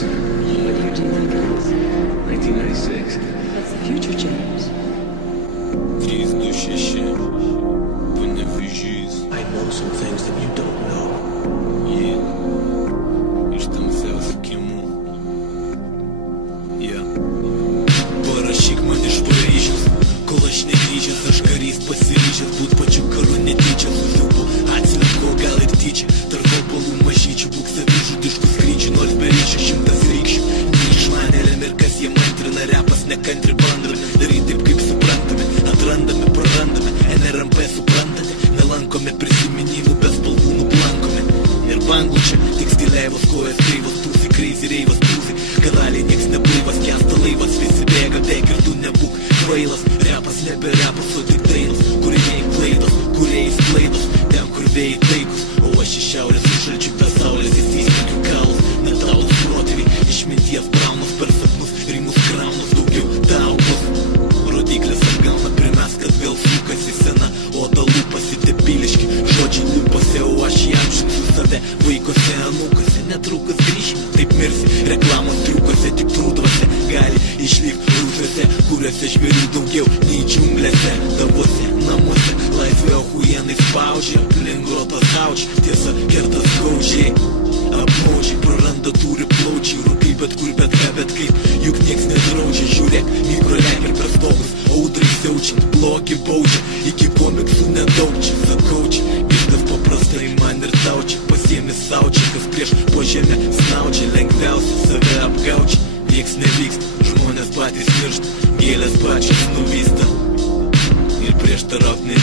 sir. What year do you think it is? 1996. That's the future, James. I know some things that you don't know. Parašyk man iš Paryžiaus, kol aš negrįžęs, aš karys pasiryžęs, būt pačiu karu netyčia, su siaubu atsilenko gal ir tyčia, tarp obalų mažyčių, būk savižudiškų skrydžių, nors beryčia 100 reikščių. Neišmanėlėm ir kas jie mantrina, repas nekantri bandome, daryt taip kaip suprantame, atrandame, prarandame, NRMP suprantate, nelankome prisiminimų, be spalvų nublankome. Ir bangų čia, tik stileivos, kojas kreivos, tūsi, crazy reivas, tūsi, kanaliai nieks neblaivas, kesta laivas, visi bėga, bėg ir tu nebūk kvailas, repas nebe repas, o tik dainos, kūriniai klaidos, kūrėjais klaidos, ten kur vėjai taikus, o aš iš šiaurės su šalčiu be saulės įsismekiu kalus, netalus protėviai, išminties braunos per sapnus, rimus kraunus, daugiau tau bus, rodiklės atgauna primeskas, vėl sukasi sena, oda lūpasi debiliški, žodžiai lūpose, o aš įamžinsiu save, vaikose, anūkose, netrukus grįšime, taip mirsi, reklamos triukose, tik trūdose, gali išlikti rūsiuose, kuriuose žvėrių daugiau nei džiunglėse, tavuose, namuose, laisvė ohuienai spaudžia, aplink grotas aučia, tiesa kerta skaudžiai, apmaudžiai, praranda turi plaučiai, rūkai bet kur, bet ką, bet kaip, juk nieks nedraudžia, žiūrėk, mikrolenkir per stogus, audrai siaučiant, blogį baudžia, iki komiksų nedaug čia, sakau čia, viskas paprastai man ir tau čia, pasiemi saučia, kas prieš po žemę snaudžia, lengviausia save apgaučia, nieks nevyksta, žmonės patys miršta, gėlės pačios nuvysta ir prieštarauk nereikia.